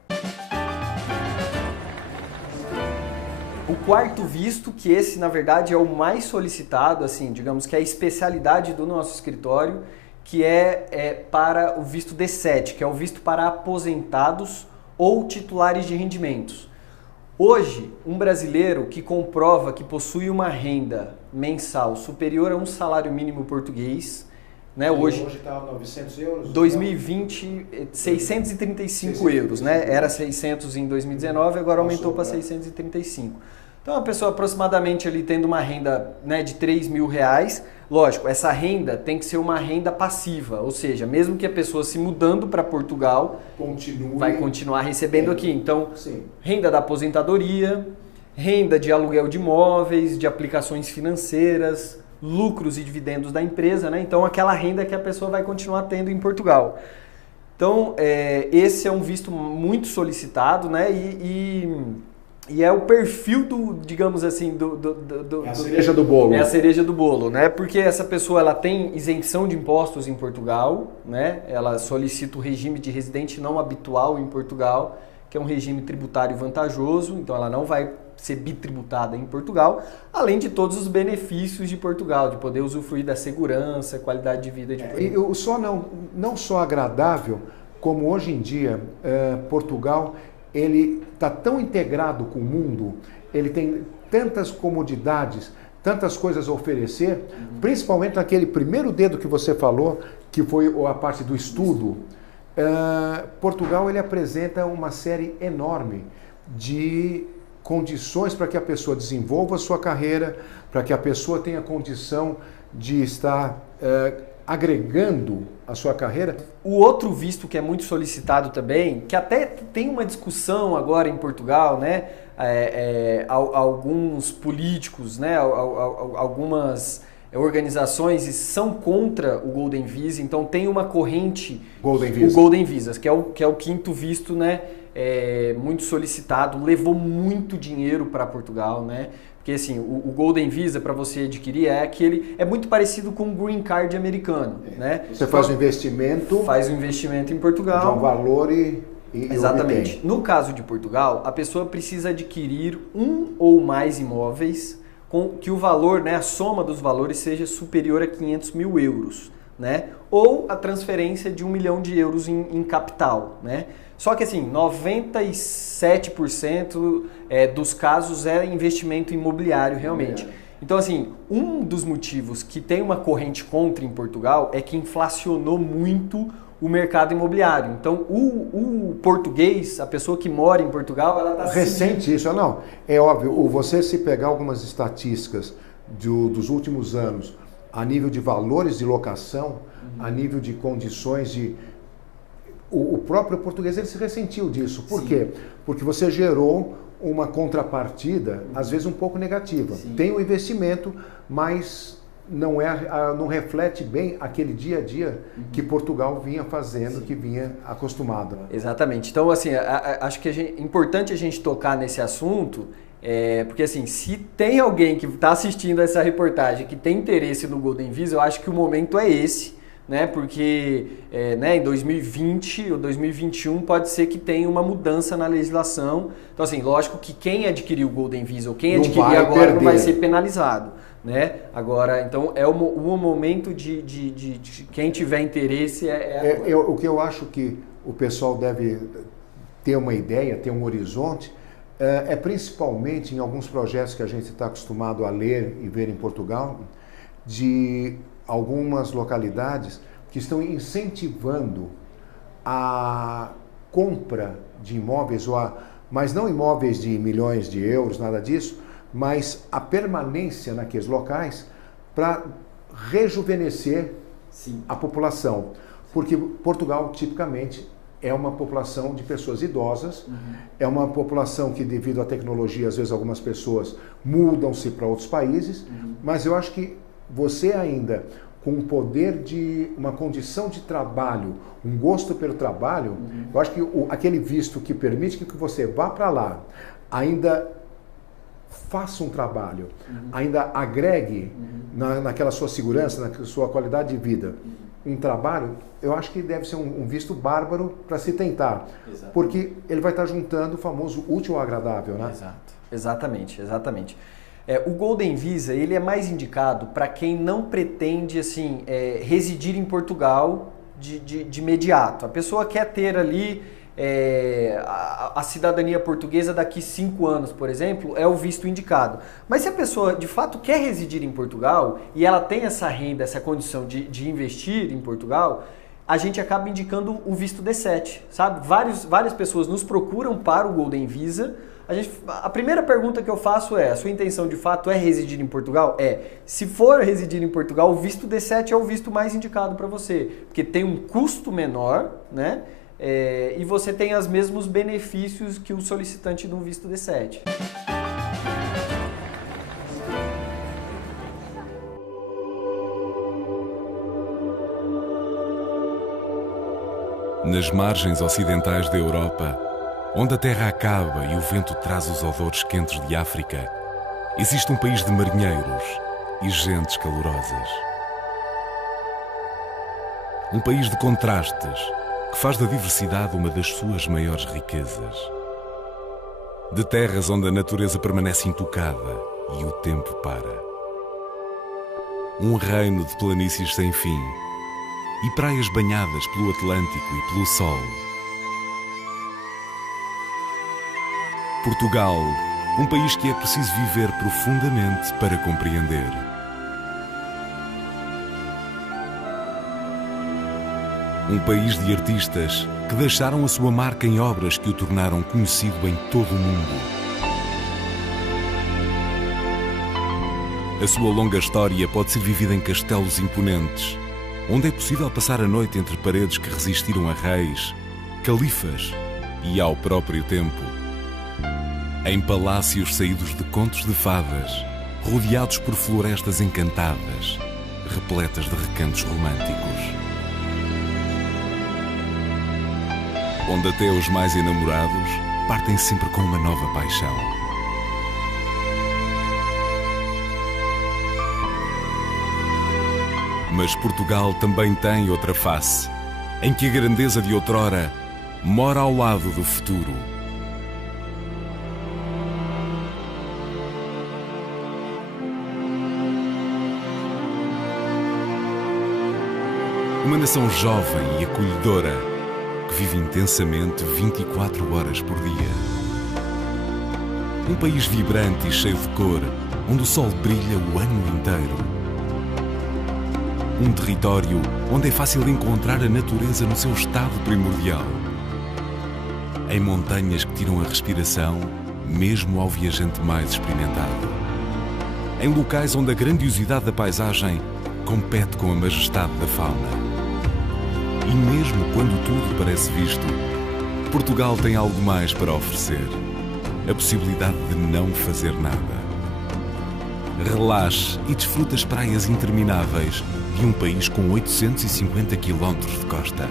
O quarto visto, que esse na verdade é o mais solicitado, assim, digamos que é a especialidade do nosso escritório, que é para o visto D7, que é o visto para aposentados ou titulares de rendimentos. Hoje, um brasileiro que comprova que possui uma renda mensal superior a um salário mínimo português, né? Hoje está 900 euros? 2020, 635 euros, né? Era 600 em 2019, agora aumentou para 635. Então, uma pessoa aproximadamente ali tendo uma renda, né, de 3 mil reais, lógico, essa renda tem que ser uma renda passiva, ou seja, mesmo que a pessoa se mudando para Portugal, vai continuar recebendo aqui. Então, renda da aposentadoria, renda de aluguel de imóveis, de aplicações financeiras, lucros e dividendos da empresa, né? Então, aquela renda que a pessoa vai continuar tendo em Portugal. Então, esse é um visto muito solicitado, né? E é o perfil digamos assim, é a cereja do bolo. É a cereja do bolo, né? Porque essa pessoa, ela tem isenção de impostos em Portugal, né? Ela solicita o regime de residente não habitual em Portugal, que é um regime tributário vantajoso, então ela não vai ser bitributada em Portugal, além de todos os benefícios de Portugal, de poder usufruir da segurança, qualidade de vida de Portugal. E não só agradável, como hoje em dia, Portugal, ele está tão integrado com o mundo, ele tem tantas comodidades, tantas coisas a oferecer, principalmente naquele primeiro dedo que você falou, que foi a parte do estudo. Portugal, ele apresenta uma série enorme de condições para que a pessoa desenvolva a sua carreira, para que a pessoa tenha condição de estar agregando a sua carreira. O outro visto que é muito solicitado também, que até tem uma discussão agora em Portugal, né? alguns políticos, né, algumas organizações são contra o Golden Visa, então tem uma corrente, Golden Visa. o Golden Visa, que é o quinto visto, né, muito solicitado, levou muito dinheiro para Portugal, né? Porque assim, o Golden Visa para você adquirir é muito parecido com o Green Card americano, né? Você faz um investimento, em Portugal, de um valor e exatamente. obtém. No caso de Portugal, a pessoa precisa adquirir um ou mais imóveis com que o valor, né, a soma dos valores seja superior a 500 mil euros, né? Ou a transferência de 1 milhão de euros em capital, né? Só que assim, 97% dos casos é investimento imobiliário realmente. Então assim, um dos motivos que tem uma corrente contra em Portugal é que inflacionou muito o mercado imobiliário. Então o português, a pessoa que mora em Portugal, ela está recente isso, não? É óbvio, você se pegar algumas estatísticas dos últimos anos, a nível de valores de locação, a nível de condições de... O próprio português ele se ressentiu disso. Por quê? Porque você gerou uma contrapartida, às vezes um pouco negativa. Tem o investimento, mas não reflete bem aquele dia a dia que Portugal vinha fazendo, que vinha acostumado. Exatamente. Então, assim, acho que é importante a gente tocar nesse assunto, porque assim, se tem alguém que está assistindo essa reportagem que tem interesse no Golden Visa, eu acho que o momento é esse, né? Porque né, em 2020 ou 2021 pode ser que tenha uma mudança na legislação. Então, assim, lógico que quem adquiriu o Golden Visa ou quem adquirir agora não vai ser penalizado, né? Agora, então, é o momento de quem tiver interesse o que eu acho que o pessoal deve ter uma ideia, ter um horizonte, principalmente em alguns projetos que a gente está acostumado a ler e ver em Portugal, de algumas localidades que estão incentivando a compra de imóveis, mas não imóveis de milhões de euros, nada disso, mas a permanência naqueles locais para rejuvenescer a população. Porque Portugal, tipicamente, é uma população de pessoas idosas, é uma população que, devido à tecnologia, às vezes algumas pessoas mudam-se para outros países, mas eu acho que você ainda, com o poder de uma condição de trabalho, um gosto pelo trabalho, eu acho que aquele visto que permite que você vá para lá, ainda faça um trabalho, ainda agregue naquela sua segurança, na sua qualidade de vida, um trabalho, eu acho que deve ser um visto bárbaro para se tentar. Exato. Porque ele vai estar juntando o famoso útil ao agradável, né? Exato. Exatamente. O Golden Visa, ele é mais indicado para quem não pretende assim, residir em Portugal de imediato. A pessoa quer ter ali a cidadania portuguesa daqui 5 anos, por exemplo, é o visto indicado. Mas se a pessoa de fato quer residir em Portugal e ela tem essa renda, essa condição de investir em Portugal, a gente acaba indicando o visto D7, sabe? Várias pessoas nos procuram para o Golden Visa. A primeira pergunta que eu faço é: a sua intenção de fato é residir em Portugal? Se for residir em Portugal, o visto D7 é o visto mais indicado para você, porque tem um custo menor, né? E você tem os mesmos benefícios que o solicitante de um visto D7. Nas margens ocidentais da Europa, onde a terra acaba e o vento traz os odores quentes de África, existe um país de marinheiros e gentes calorosas. Um país de contrastes que faz da diversidade uma das suas maiores riquezas. De terras onde a natureza permanece intocada e o tempo para. Um reino de planícies sem fim e praias banhadas pelo Atlântico e pelo Sol. Portugal, um país que é preciso viver profundamente para compreender. Um país de artistas que deixaram a sua marca em obras que o tornaram conhecido em todo o mundo. A sua longa história pode ser vivida em castelos imponentes, onde é possível passar a noite entre paredes que resistiram a reis, califas e ao próprio tempo. Em palácios saídos de contos de fadas, rodeados por florestas encantadas, repletas de recantos românticos. Onde até os mais enamorados partem sempre com uma nova paixão. Mas Portugal também tem outra face, em que a grandeza de outrora mora ao lado do futuro. Uma nação jovem e acolhedora que vive intensamente 24 horas por dia. Um país vibrante e cheio de cor, onde o sol brilha o ano inteiro. Um território onde é fácil encontrar a natureza no seu estado primordial. Em montanhas que tiram a respiração, mesmo ao viajante mais experimentado. Em locais onde a grandiosidade da paisagem compete com a majestade da fauna. E mesmo quando tudo parece visto, Portugal tem algo mais para oferecer. A possibilidade de não fazer nada. Relaxe e desfruta as praias intermináveis de um país com 850 km de costa.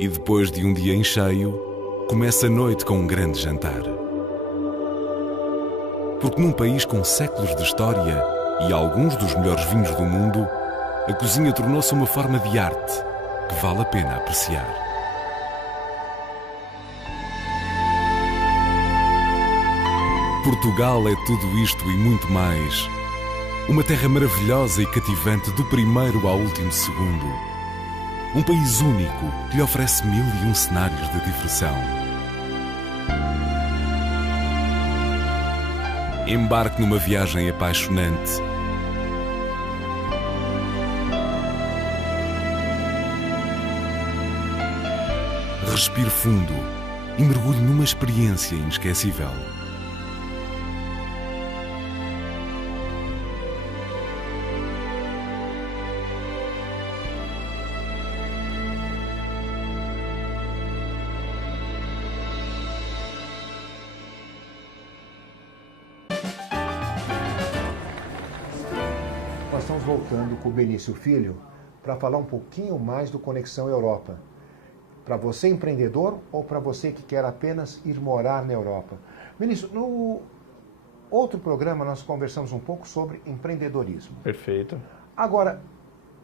E depois de um dia em cheio, começa a noite com um grande jantar. Porque num país com séculos de história e alguns dos melhores vinhos do mundo, a cozinha tornou-se uma forma de arte que vale a pena apreciar. Portugal é tudo isto e muito mais. Uma terra maravilhosa e cativante do primeiro ao último segundo. Um país único que lhe oferece 1001 cenários de diversão. Embarque numa viagem apaixonante. Respire fundo e mergulhe numa experiência inesquecível. Nós estamos voltando com o Benício Filho para falar um pouquinho mais do Conexão Europa. Para você empreendedor ou para você que quer apenas ir morar na Europa. Benício, no outro programa nós conversamos um pouco sobre empreendedorismo. Perfeito. Agora,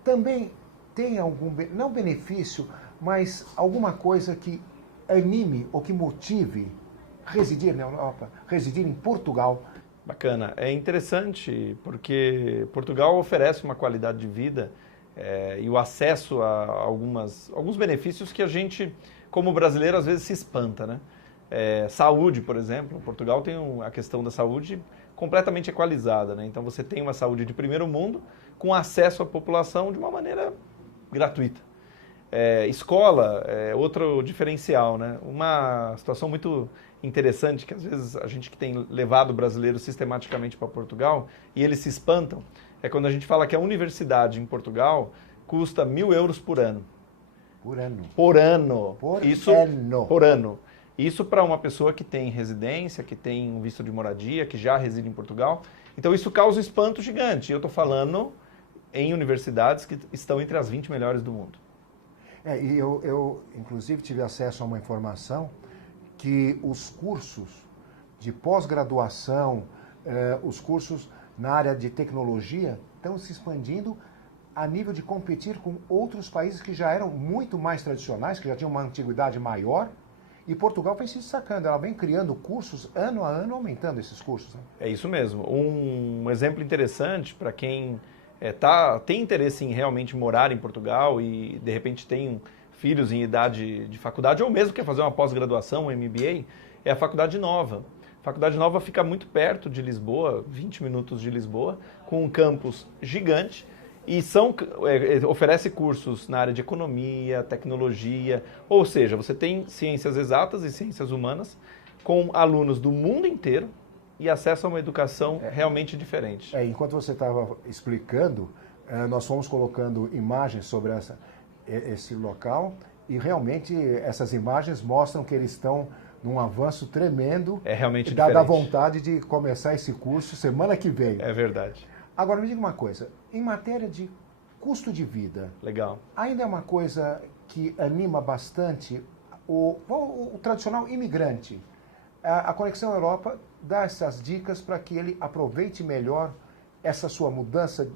também tem algum, não benefício, mas alguma coisa que anime ou que motive residir na Europa, residir em Portugal? Bacana. É interessante porque Portugal oferece uma qualidade de vida e o acesso a alguns benefícios que a gente, como brasileiro, às vezes se espanta, né? Saúde, por exemplo. Portugal tem a questão da saúde completamente equalizada, né? Então você tem uma saúde de primeiro mundo com acesso à população de uma maneira gratuita. Escola é outro diferencial, né? Uma situação muito interessante que às vezes a gente que tem levado brasileiros sistematicamente para Portugal e eles se espantam, é quando a gente fala que a universidade em Portugal custa 1.000 euros por ano. Por ano. Por ano. Por ano. Isso para uma pessoa que tem residência, que tem um visto de moradia, que já reside em Portugal. Então isso causa um espanto gigante. Eu estou falando em universidades que estão entre as 20 melhores do mundo. E eu, inclusive, tive acesso a uma informação que os cursos de pós-graduação, os cursos na área de tecnologia estão se expandindo a nível de competir com outros países que já eram muito mais tradicionais, que já tinham uma antiguidade maior, e Portugal vem se destacando, ela vem criando cursos ano a ano, aumentando esses cursos. Né? É isso mesmo. Um exemplo interessante para quem tem interesse em realmente morar em Portugal e de repente tem filhos em idade de faculdade ou mesmo quer fazer uma pós-graduação, um MBA, é a Faculdade Nova. A Faculdade Nova fica muito perto de Lisboa, 20 minutos de Lisboa, com um campus gigante e oferece cursos na área de economia, tecnologia, ou seja, você tem ciências exatas e ciências humanas com alunos do mundo inteiro e acesso a uma educação realmente diferente. Enquanto você estava explicando, nós fomos colocando imagens sobre esse local E realmente essas imagens mostram que eles estão num avanço tremendo. É realmente dá diferente. vontade de começar esse curso semana que vem. É verdade. Agora, me diga uma coisa. Em matéria de custo de vida, Legal. ainda é uma coisa que anima bastante o tradicional imigrante. A Conexão Europa dá essas dicas para que ele aproveite melhor essa sua mudança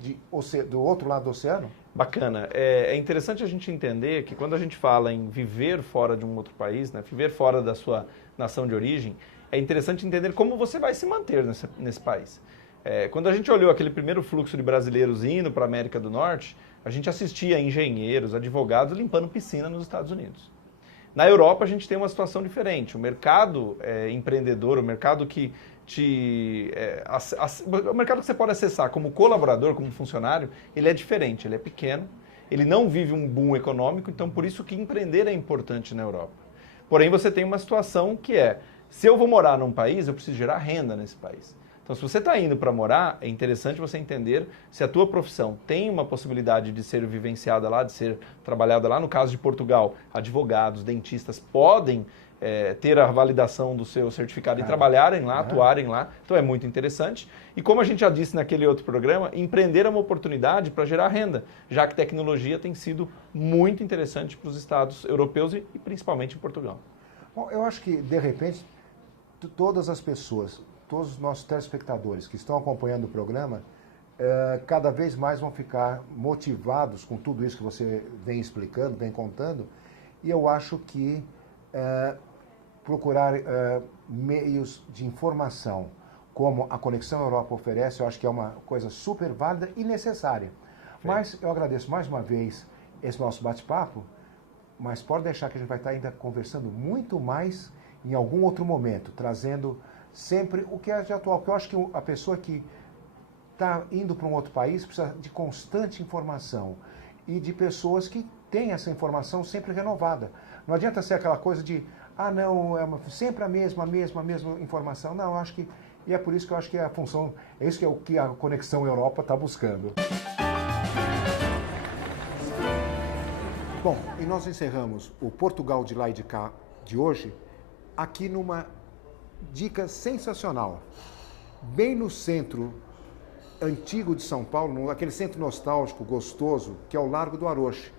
do outro lado do oceano? Bacana. É interessante a gente entender que quando a gente fala em viver fora de um outro país, né, viver fora da sua nação de origem, é interessante entender como você vai se manter nesse país. Quando a gente olhou aquele primeiro fluxo de brasileiros indo para a América do Norte, a gente assistia engenheiros, advogados limpando piscina nos Estados Unidos. Na Europa a gente tem uma situação diferente. O mercado empreendedor, o mercado que o mercado que você pode acessar como colaborador, como funcionário, ele é diferente, ele é pequeno, ele não vive um boom econômico, então por isso que empreender é importante na Europa. Porém, você tem uma situação que se eu vou morar num país, eu preciso gerar renda nesse país. Então, se você está indo para morar, é interessante você entender se a tua profissão tem uma possibilidade de ser vivenciada lá, de ser trabalhada lá. No caso de Portugal, advogados, dentistas podem ter a validação do seu certificado e trabalharem lá, atuarem lá. Então, é muito interessante. E como a gente já disse naquele outro programa, empreender é uma oportunidade para gerar renda, já que tecnologia tem sido muito interessante para os estados europeus e principalmente em Portugal. Bom, eu acho que, de repente, todas as pessoas, todos os nossos telespectadores que estão acompanhando o programa, cada vez mais vão ficar motivados com tudo isso que você vem explicando, vem contando, e eu acho que procurar meios de informação, como a Conexão Europa oferece, eu acho que é uma coisa super válida e necessária. Mas eu agradeço mais uma vez esse nosso bate-papo, mas pode deixar que a gente vai estar ainda conversando muito mais em algum outro momento, trazendo sempre o que é de atual, porque eu acho que a pessoa que está indo para um outro país precisa de constante informação e de pessoas que têm essa informação sempre renovada. Não adianta ser aquela coisa de, não, sempre a mesma informação. Não, eu acho que, e é por isso que eu acho que a função, é isso que é o que a Conexão Europa está buscando. Bom, e nós encerramos o Portugal de lá e de cá de hoje, aqui numa dica sensacional, bem no centro antigo de São Paulo, aquele centro nostálgico, gostoso, que é o Largo do Aroche.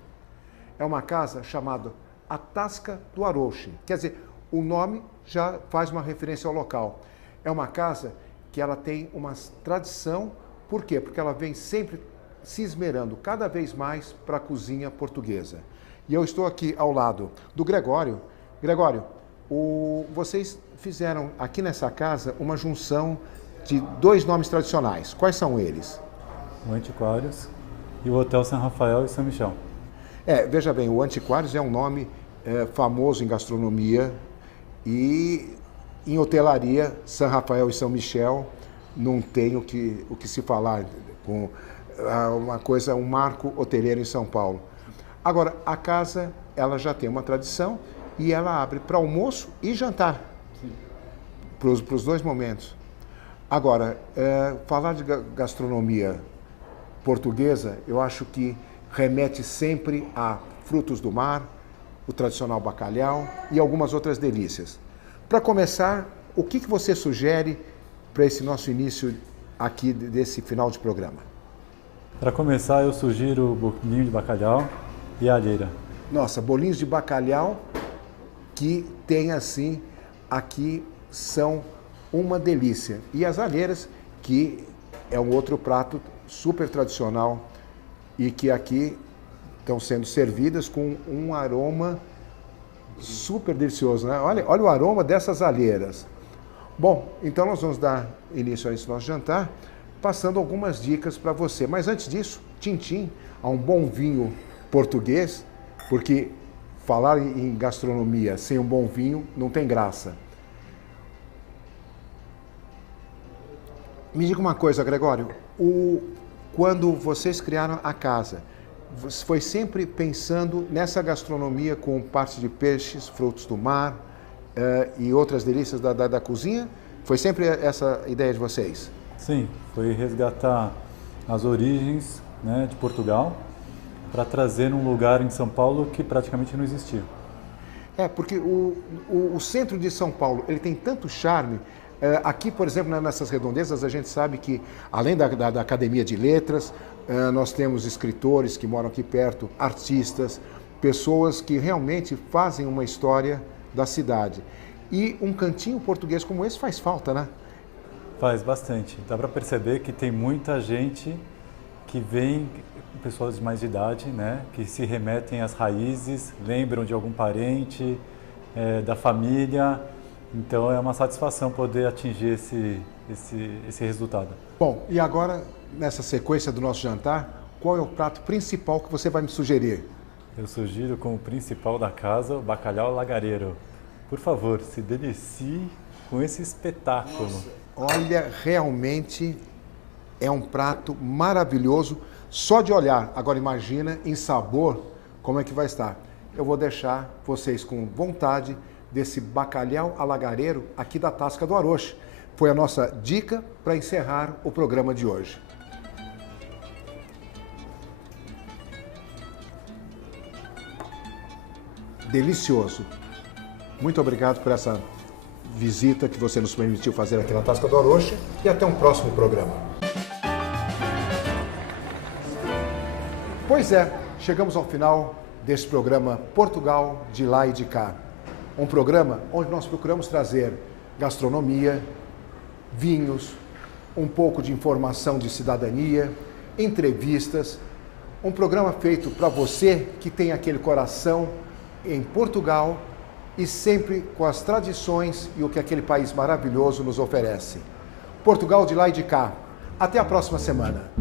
É uma casa chamada A Tasca do Aroche. Quer dizer, o nome já faz uma referência ao local. É uma casa que ela tem uma tradição, por quê? Porque ela vem sempre se esmerando cada vez mais para a cozinha portuguesa. E eu estou aqui ao lado do Gregório. Gregório, vocês fizeram aqui nessa casa uma junção de dois nomes tradicionais. Quais são eles? O Antiquários e o Hotel São Rafael e São Michel. Veja bem, o Antiquários é um nome famoso em gastronomia e em hotelaria, São Rafael e São Michel não tem o que se falar, com um marco hoteleiro em São Paulo. Agora, a casa, ela já tem uma tradição e ela abre para almoço e jantar, para os dois momentos. Agora, falar de gastronomia portuguesa, eu acho que remete sempre a frutos do mar, o tradicional bacalhau e algumas outras delícias. Para começar, o que você sugere para esse nosso início aqui desse final de programa? Para começar, eu sugiro o bolinho de bacalhau e a alheira. Nossa, bolinhos de bacalhau que tem assim, aqui são uma delícia. E as alheiras, que é um outro prato super tradicional e que aqui estão sendo servidas com um aroma super delicioso, né? Olha o aroma dessas alheiras. Bom, então nós vamos dar início a esse nosso jantar, passando algumas dicas para você. Mas antes disso, tintim a um bom vinho português, porque falar em gastronomia sem um bom vinho não tem graça. Me diga uma coisa, Gregório, quando vocês criaram a casa, foi sempre pensando nessa gastronomia com parte de peixes, frutos do mar e outras delícias da cozinha? Foi sempre essa ideia de vocês? Sim, foi resgatar as origens, né, de Portugal, para trazer num lugar em São Paulo que praticamente não existia. Porque o centro de São Paulo, ele tem tanto charme. Aqui, por exemplo, nessas redondezas, a gente sabe que, além da Academia de Letras, nós temos escritores que moram aqui perto, artistas, pessoas que realmente fazem uma história da cidade. E um cantinho português como esse faz falta, né? Faz bastante. Dá para perceber que tem muita gente que vem, pessoas de mais de idade, né, que se remetem às raízes, lembram de algum parente, da família. Então é uma satisfação poder atingir esse resultado. Bom, e agora, nessa sequência do nosso jantar, qual é o prato principal que você vai me sugerir? Eu sugiro como principal da casa o bacalhau lagareiro. Por favor, se delicie com esse espetáculo. Nossa. Olha, realmente é um prato maravilhoso, só de olhar. Agora imagina em sabor como é que vai estar. Eu vou deixar vocês com vontade desse bacalhau alagareiro aqui da Tasca do Aroche. Foi a nossa dica para encerrar o programa de hoje. Delicioso. Muito obrigado por essa visita que você nos permitiu fazer aqui na Tasca do Aroche e até um próximo programa. Pois é, chegamos ao final deste programa Portugal de lá e de cá. Um programa onde nós procuramos trazer gastronomia, vinhos, um pouco de informação de cidadania, entrevistas, um programa feito para você que tem aquele coração em Portugal e sempre com as tradições e o que aquele país maravilhoso nos oferece. Portugal de lá e de cá. Até a próxima semana.